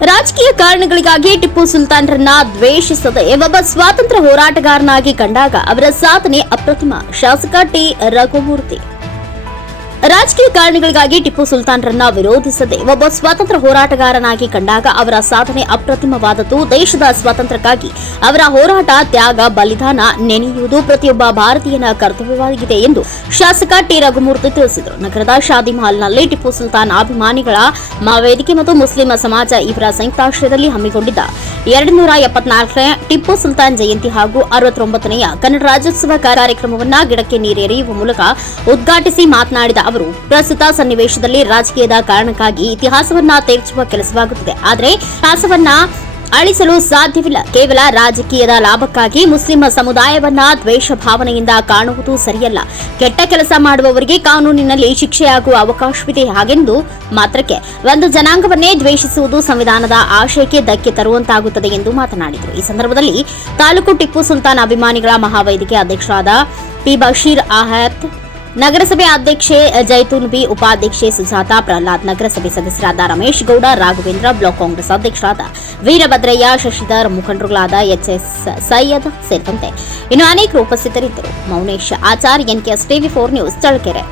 ರಾಜಕೀಯ ಕಾರಣಗಳಿಗಾಗಿ ಟಿಪ್ಪು ಸುಲ್ತಾನ್ರನ್ನ ದ್ವೇಷಿಸದೆ ಒಬ್ಬ ಸ್ವಾತಂತ್ರ್ಯ ಹೋರಾಟಗಾರನಾಗಿ ಕಂಡಾಗ ಅವರ ಸಾಧನೆ ಅಪ್ರತಿಮ. ಶಾಸಕ ಟಿ. ರಘುಮೂರ್ತಿ. ರಾಜಕೀಯ ಕಾರಣಗಳಿಗಾಗಿ ಟಿಪ್ಪು ಸುಲ್ತಾನ್ರನ್ನ ವಿರೋಧಿಸದೆ ಒಬ್ಬ ಸ್ವಾತಂತ್ರ್ಯ ಹೋರಾಟಗಾರನಾಗಿ ಕಂಡಾಗ ಅವರ ಸಾಧನೆ ಅಪ್ರತಿಮವಾದದ್ದು. ದೇಶದ ಸ್ವಾತಂತ್ರ್ಯಕ್ಕಾಗಿ ಅವರ ಹೋರಾಟ, ತ್ಯಾಗ, ಬಲಿದಾನ ನೆನೆಯುವುದು ಪ್ರತಿಯೊಬ್ಬ ಭಾರತೀಯನ ಕರ್ತವ್ಯವಾಗಿದೆ ಎಂದು ಶಾಸಕ ಟಿ. ರಘುಮೂರ್ತಿ ತಿಳಿಸಿದರು. ನಗರದ ಶಾದಿ ಮಹಲ್ನಲ್ಲಿ ಟಿಪ್ಪು ಸುಲ್ತಾನ್ ಅಭಿಮಾನಿಗಳ ಮಾವೇದಿಕೆ ವೇದಿಕೆ ಮತ್ತು ಮುಸ್ಲಿಂ ಸಮಾಜ ಇವರ ಸಂಯುಕ್ತಾಶ್ರಯದಲ್ಲಿ ಹಮ್ಮಿಕೊಂಡಿದ್ದ ಎರಡು ನೂರ ಎಪ್ಪತ್ನಾಲ್ಕನೇ ಟಿಪ್ಪು ಸುಲ್ತಾನ್ ಜಯಂತಿ ಹಾಗೂ ಅರವತ್ತೊಂಬತ್ತನೆಯ ಕನ್ನಡ ರಾಜ್ಯೋತ್ಸವ ಕಾರ್ಯಕ್ರಮವನ್ನ ಗಿಡಕ್ಕೆ ನೀರೆರೆಯುವ ಮೂಲಕ ಉದ್ಘಾಟಿಸಿ ಮಾತನಾಡಿದ ಅವರು, ಪ್ರಸ್ತುತ ಸನ್ನಿವೇಶದಲ್ಲಿ ರಾಜಕೀಯದ ಕಾರಣಕ್ಕಾಗಿ ಇತಿಹಾಸವನ್ನ ತಿರುಚುವ ಕೆಲಸವಾಗುತ್ತಿದೆ. ಆದರೆ ಇತಿಹಾಸವನ್ನ ಅಳಿಸಲು ಸಾಧ್ಯವಿಲ್ಲ. ಕೇವಲ ರಾಜಕೀಯದ ಲಾಭಕ್ಕಾಗಿ ಮುಸ್ಲಿಂ ಸಮುದಾಯವನ್ನ ದ್ವೇಷ ಭಾವನೆಯಿಂದ ಕಾಣುವುದು ಸರಿಯಲ್ಲ. ಕೆಟ್ಟ ಕೆಲಸ ಮಾಡುವವರಿಗೆ ಕಾನೂನಿನಲ್ಲಿ ಶಿಕ್ಷೆಯಾಗುವ ಅವಕಾಶವಿದೆ ಹಾಗೆಂದು ಮಾತ್ರಕ್ಕೆ. ಒಂದು ಜನಾಂಗವನ್ನೇ ದ್ವೇಷಿಸುವುದು ಸಂವಿಧಾನದ ಆಶಯಕ್ಕೆ ಧಕ್ಕೆ ತರುವಂತಾಗುತ್ತದೆ ಎಂದು ಮಾತನಾಡಿದರು. ಈ ಸಂದರ್ಭದಲ್ಲಿ ತಾಲೂಕು ಟಿಪ್ಪು ಸುಲ್ತಾನ್ ಅಭಿಮಾನಿಗಳ ಮಹಾವೈದಿಕೆ ಅಧ್ಯಕ್ಷರಾದ ಪಿ. ಬಶೀರ್ ಆಹತ್ ನಗರಸಭೆ ಅಧ್ಯಕ್ಷೆ ಜೈತೂನ್ ಬಿ, ಉಪಾಧ್ಯಕ್ಷೆ ಸುಜಾತ ಪ್ರಹ್ಲಾದ್, ನಗರಸಭೆ ಸದಸ್ಯರಾದ ರಮೇಶ್ ಗೌಡ, ರಾಘವೇಂದ್ರ, ಬ್ಲಾಕ್ ಕಾಂಗ್ರೆಸ್ ಅಧ್ಯಕ್ಷರಾದ ವೀರಭದ್ರಯ್ಯ, ಶಶಿಧರ್ ಮುಖಂಡರುಗಳಾದ ಎಚ್ಎಸ್ ಸೈಯದ್ ಸೇರಿದಂತೆ ಇನ್ನು ಅನೇಕರು ಉಪಸ್ಥಿತರಿದ್ದರು. Mounesh Achar, NKS TV four news, Challakere.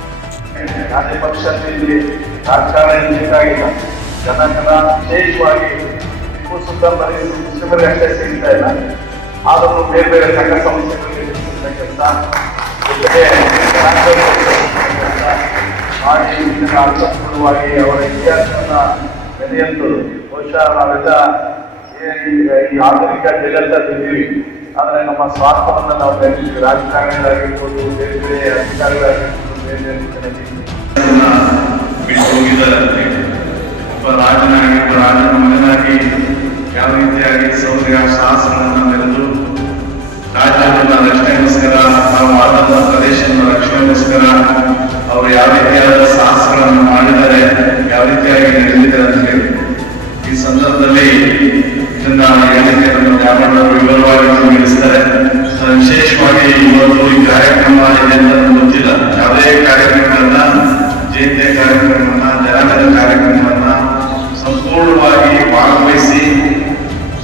ಆದರೂ ಬೇರೆ ಬೇರೆ ಸಂಘ ಸಂಸ್ಥೆಗಳಲ್ಲಿ ಕೆಲಸ ಅರ್ಥಪೂರ್ಣವಾಗಿ ಅವರ ಇತಿಹಾಸವನ್ನ ಬೆಳೆಯಲು ಬಹುಶಃ ನಾವೆಲ್ಲ ಈ ಆಧುನಿಕ ಜಗತ್ತಲ್ಲಿದ್ದೀವಿ ಆದರೆ ನಮ್ಮ ಸ್ವಾರ್ಥವನ್ನು ನಾವು ಬೆಳೆಸಿದ್ವಿ ರಾಜಕಾರಣಿಗಳಾಗಿರ್ಬೋದು ಬೇರೆ ಬೇರೆ ಅಧಿಕಾರಿಗಳಾಗಿರ್ಬೋದು ಬೇರೆ ಬಿಟ್ಟು ಹೋಗಿದ್ದಾರೆ ಒಬ್ಬ ರಾಜನಾಗಿ ಒಬ್ಬ ರಾಜನ ಮಗನಾಗಿ ಯಾವ ರೀತಿಯಾಗಿ ಸೌರ್ಯ ಶಾಸನವನ್ನು ಮೆರೆದು ರಾಜ್ಯವನ್ನು ರಕ್ಷಣೆಗೋಸ್ಕರ ನಾವು ಆದಂತಹ ರಕ್ಷಣೆಗೋಸ್ಕರ ಅವರು ಯಾವ ರೀತಿಯಾದ ಸಾಹಸಗಳನ್ನು ಮಾಡಿದ್ದಾರೆ, ಯಾವ ರೀತಿಯಾಗಿ ನಡೆದಿದ್ದಾರೆ ಅಂತ ಹೇಳಿ. ಈ ಸಂದರ್ಭದಲ್ಲಿ ಇದನ್ನ ಹೇಳಿಕೆ ನಮ್ಮ ದ್ಯಾಮಣ್ಣವರು ವಿವರವಾಗಿ ತಿಳಿಸ್ತಾರೆ ವಿಶೇಷವಾಗಿ ಇವತ್ತು ಈ ಕಾರ್ಯಕ್ರಮ ಇದೆ ಅಂತ ಗೊತ್ತಿಲ್ಲ. ಯಾವುದೇ ಕಾರ್ಯಕ್ರಮಗಳನ್ನ ಜಯಂತಿಯ ಕಾರ್ಯಕ್ರಮವನ್ನ ಜನಾಂಗದ ಕಾರ್ಯಕ್ರಮವನ್ನ ಸಂಪೂರ್ಣವಾಗಿ ಭಾಗವಹಿಸಿ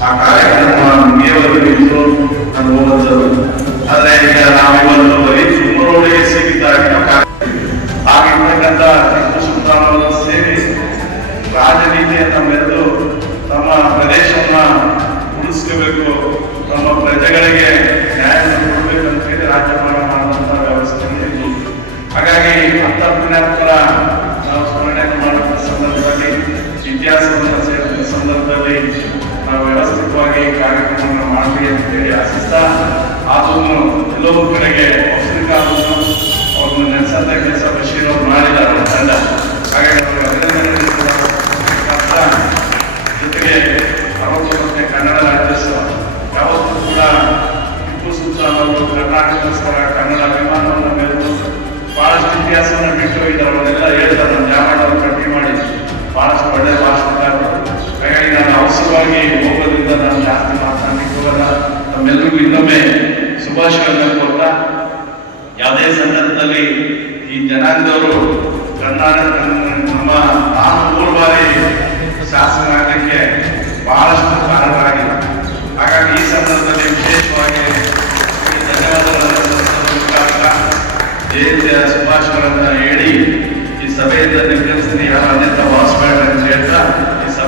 ಆ ಕಾರ್ಯಕ್ರಮ ಹಾಗಾಗಿ ಅಂತ ಪುಣ್ಯಾತ್ಮರ ನಾವು ಸ್ಮರಣೆ ಮಾಡುವ ಸಂದರ್ಭದಲ್ಲಿ ಇತಿಹಾಸವನ್ನು ಸೇರಿದ ಸಂದರ್ಭದಲ್ಲಿ ನಾವು ವ್ಯವಸ್ಥಿತವಾಗಿ ಕಾರ್ಯಕ್ರಮವನ್ನು ಮಾಡಲಿ ಅಂತ ಹೇಳಿ ಆಶಿಸ್ತಾ ಅದನ್ನು ಎಲ್ಲವೂ ಕಡೆಗೆ ಅದೇ ಸಂದರ್ಭದಲ್ಲಿ ಈ ಜನಾಂಗದವರು ಕರ್ನಾಟಕ ನಮ್ಮ ನಾನು ಮೂರು ಬಾರಿ ಶಾಸಕರಾಗಲಿಕ್ಕೆ ಬಹಳಷ್ಟು ಕಾರಣವಾಗಿದೆ ಹಾಗಾಗಿ ಈ ಸಂದರ್ಭದಲ್ಲಿ ವಿಶೇಷವಾಗಿ ಧನ್ಯವಾದಗಳನ್ನು ಶುಭಾಶಯಗಳನ್ನು ಹೇಳಿ ಈ ಸಭೆಯಿಂದ ನಿರ್ಗಮಿಸಿ ಯಾರು